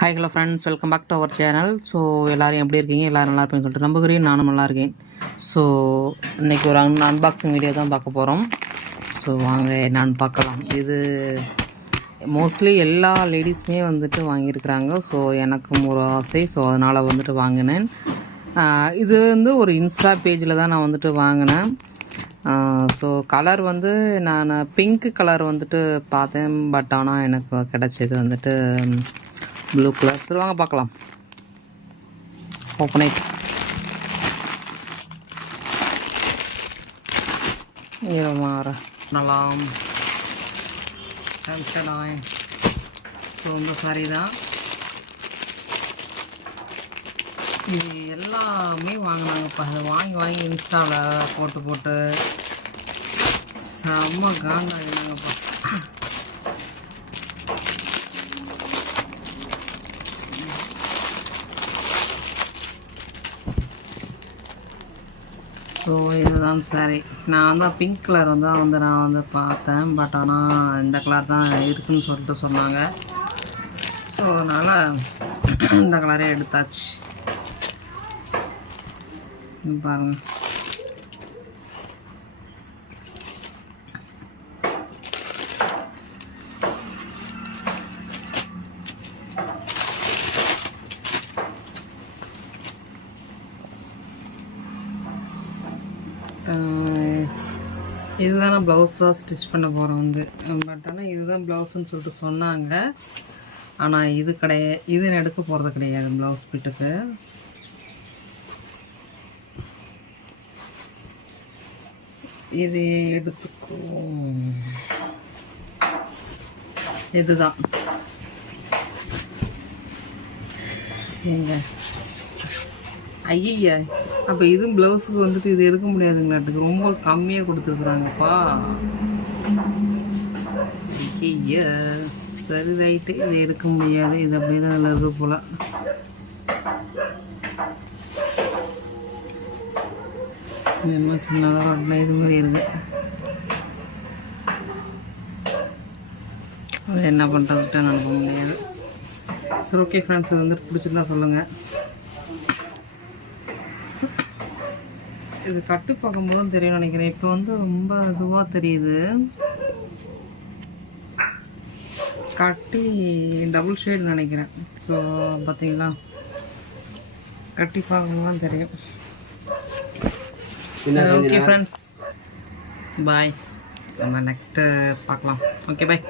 Hi hello friends, welcome back to our channel. So எல்லோரும் எப்படி இருக்கீங்க? எல்லோரும் நல்லா இருப்பீங்கன்னு சொல்லிட்டு நம்புகிறேன். நானும் நல்லா இருக்கேன். ஸோ இன்றைக்கி ஒரு அன்பாக்சிங் வீடியோ தான் பார்க்க போகிறோம். ஸோ வாங்க என்னன்னு பார்க்கலாம். இது மோஸ்ட்லி எல்லா லேடிஸுமே வந்துட்டு வாங்கியிருக்கிறாங்க. ஸோ எனக்கும் ஒரு ஆசை. ஸோ அதனால் வந்துட்டு வாங்கினேன். இது வந்து ஒரு இன்ஸ்டா பேஜில் தான் நான் வந்துட்டு வாங்கினேன். ஸோ கலர் வந்து நான் பிங்க் கலர் வந்துட்டு பார்த்தேன். பட் ஆனால் எனக்கு கிடச்சது வந்துட்டு ப்ளூ கலர். சரி வாங்க பார்க்கலாம். Open it. பண்ணலாம். ஸோ இந்த சாரி தான். இது எல்லாமே வாங்கினாங்கப்பா. அதை வாங்கி இன்ஸ்டாவில் போட்டு செம்ம காண்டாகினாங்கப்பா. ஸோ இதுதான் சாரி. நான் தான் பிங்க் கலர் நான் வந்து பார்த்தேன். பட் ஆனால் இந்த கலர் தான் இருக்குதுன்னு சொல்லிட்டு சொன்னாங்க. ஸோ அதனால் இந்த கலரே எடுத்தாச்சு. பாருங்கள், இதுதான் நான் ப்ளவுஸாக ஸ்டிச் பண்ண போகிறேன் வந்து. பட் ஆனால் இதுதான் ப்ளவுஸுன்னு சொல்லிட்டு சொன்னாங்க. ஆனால் இது இது எடுக்க போகிறது கிடையாது ப்ளவுஸ் பிட்டுக்கு. இது எடுத்துக்கும். இதுதான் எங்க ஐயா. அப்போ இதுவும் ப்ளவுஸுக்கு வந்துட்டு இது எடுக்க முடியாதுங்களாட்டுக்கு. ரொம்ப கம்மியாக கொடுத்துருக்குறாங்கப்பா. ஐயா சரி ரைட்டு, இது எடுக்க முடியாது. இது அப்படியே தான் நல்லா இருக்கு போல். என்ன சின்னதாக காட்டினா இது மாதிரி இருக்கு. அது என்ன பண்ணுறதுக்கிட்ட அனுப்ப முடியாது. சரி ஓகே ஃப்ரெண்ட்ஸ், இது வந்துட்டு பிடிச்சிருந்தா சொல்லுங்கள். இது கட்டு பார்க்கும்போது தெரியும் நினைக்கிறேன். இப்போ வந்து ரொம்ப இதுவாக தெரியுது. கட்டி டபுள் ஷேட் நினைக்கிறேன். ஸோ பார்த்தீங்களா, கட்டி பார்க்கும்போது தெரியும். ஓகே ஃப்ரெண்ட்ஸ், பாய். நம்ம நெக்ஸ்ட்டு பார்க்கலாம். Okay bye.